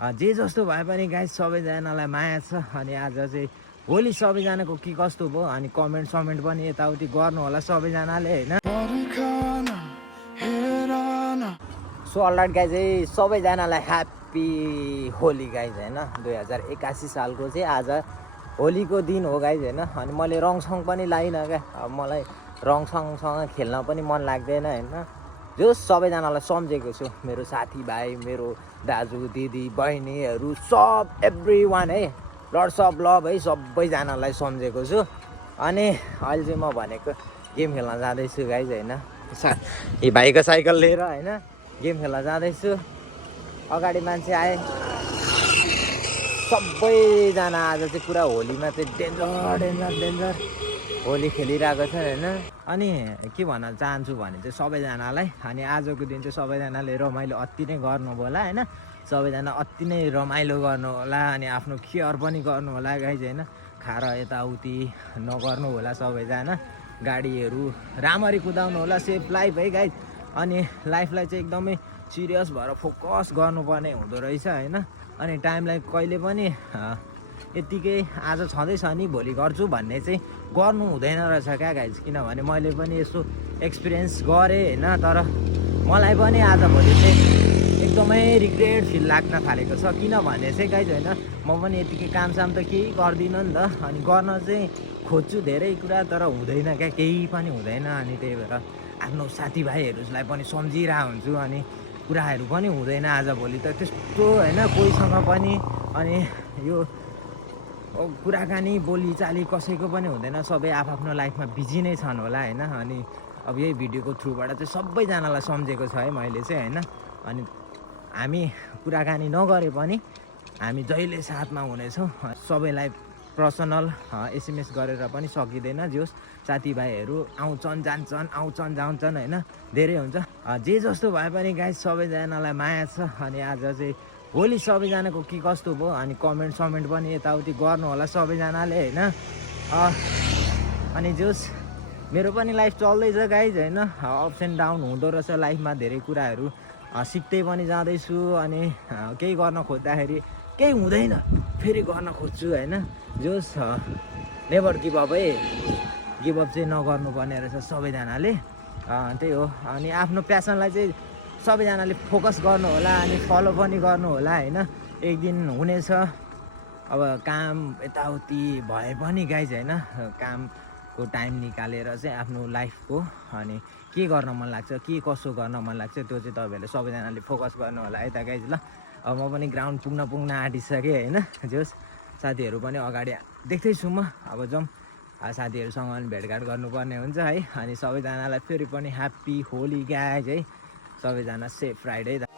जे जस्तो भए पनि गाइस सबैजनालाई माया छ। अनि आज चाहिँ होली सबैजनाको के कस्तो भयो अनि कमेन्ट समेन्ट पनि यताउति गर्नु होला सबैजनाले हैन। सो अलराइट गाइज है, सबैजनालाई ह्याप्पी होली गाइज हैन। 2081 सालको चाहिँ आज होलीको दिन हो गाइज हैन। अनि मैले रङसङ पनि लाइनँ क्या, अब मलाई रङसङसँग खेल्न पनि मन लाग्दैन हैन। जो सबैजनालाई सम्झेको छु, मेरो साथीभाइ, मेरो दाजु दिदी बहिनीहरू सब एभ्री वान है, लड्स अफ लभ है, सबैजनालाई सम्झेको छु। अनि अहिले चाहिँ म भनेको गेम खेल्न जाँदैछु गाइज होइन। यी भाइको साइकल लिएर होइन गेम खेल्न जाँदैछु। अगाडि मान्छे आए, सबैजना आज चाहिँ पुरा होलीमा चाहिँ डेन्जर डेन्जर डेन्जर होली खेलिरहेको छ होइन। अनि के भन्न चाहन्छु भने चाहिँ सबैजनालाई, अनि आजको दिन चाहिँ सबैजनाले रमाइलो अति नै गर्नु होला होइन। सबैजना अति नै रमाइलो गर्नु होला अनि आफ्नो केयर पनि गर्नु होला गाइज होइन। खाएर यताउति नगर्नु होला सबैजना, गाडीहरू राम्ररी कुदाउनु होला, सेफ लाइफ है गाइज। अनि लाइफलाई चाहिँ एकदमै सिरियस भएर फोकस गर्नुपर्ने हुँदो रहेछ होइन। अनि टाइमलाई कहिले पनि यत्तिकै आज छँदैछ नि भोलि गर्छु भन्ने चाहिँ गर्नु हुँदैन रहेछ क्या गाइज। किनभने मैले पनि यस्तो एक्सपिरियन्स गरेँ होइन। तर मलाई पनि आजभोलि चाहिँ एकदमै रिग्रेट फिल लाग्न थालेको छ। किनभने चाहिँ गाइज होइन, म पनि यतिकै कामसाम त केही गर्दिनँ नि त। अनि गर्न चाहिँ खोज्छु धेरै कुरा, तर हुँदैन क्या, केही पनि हुँदैन। अनि त्यही भएर आफ्नो साथीभाइहरूलाई पनि सम्झिरहेको हुन्छु अनि कुराहरू पनि हुँदैन आजभोलि त त्यस्तो होइन कोहीसँग पनि। अनि यो कुराकानी बोलीचाली कसैको पनि हुँदैन, सबै आफ्नो लाइफमा बिजी नै छन् होला होइन। अनि अब यही भिडियोको थ्रुबाट चाहिँ सबैजनालाई सम्झेको छ है मैले चाहिँ होइन। अनि हामी कुराकानी नगरे पनि हामी जहिले साथमा हुनेछौँ। सबैलाई पर्सनल एसएमएस गरेर पनि सकिँदैन, जोस् साथीभाइहरू आउँछन् जान्छन् आउँछन् जान्छन् होइन, धेरै हुन्छ। जे जस्तो भए पनि गाइस सबैजनालाई माया छ। अनि आज चाहिँ होली सबैजनाको के कस्तो भयो अनि कमेन्ट समेन्ट पनि यताउति गर्नु होला सबैजनाले होइन। अनि जोस् मेरो पनि लाइफ चल्दैछ गाइज होइन। अप्स एन्ड डाउन हुँदो रहेछ लाइफमा, धेरै कुराहरू सिक्दै पनि जाँदैछु। अनि केही गर्न खोज्दाखेरि केही हुँदैन, फेरि गर्न खोज्छु होइन। जोस् नेभर गिभ अप है, गिभ अप चाहिँ नगर्नुपर्ने रहेछ सबैजनाले, त्यही हो। अनि आफ्नो प्यासनलाई चाहिँ सबैजनाले फोकस गर्नु होला अनि फलो पनि गर्नु होला होइन। एक दिन हुनेछ। अब काम यताउति भए पनि गाइज होइन, कामको टाइम निकालेर चाहिँ आफ्नो लाइफको अनि के गर्न मन लाग्छ, के कसो गर्न मन लाग्छ त्यो चाहिँ तपाईँहरूले सबैजनाले फोकस गर्नु होला है त गाइज ल। अब म पनि ग्राउन्ड पुग्न आँटिसकेँ होइन। जोस् साथीहरू पनि अगाडि देख्दैछु म, अब जाउँ साथीहरूसँग पनि भेटघाट गर्नुपर्ने हुन्छ है। अनि सबैजनालाई फेरि पनि ह्याप्पी होली गाइज है, सबैजना सेफ फ्राइडे।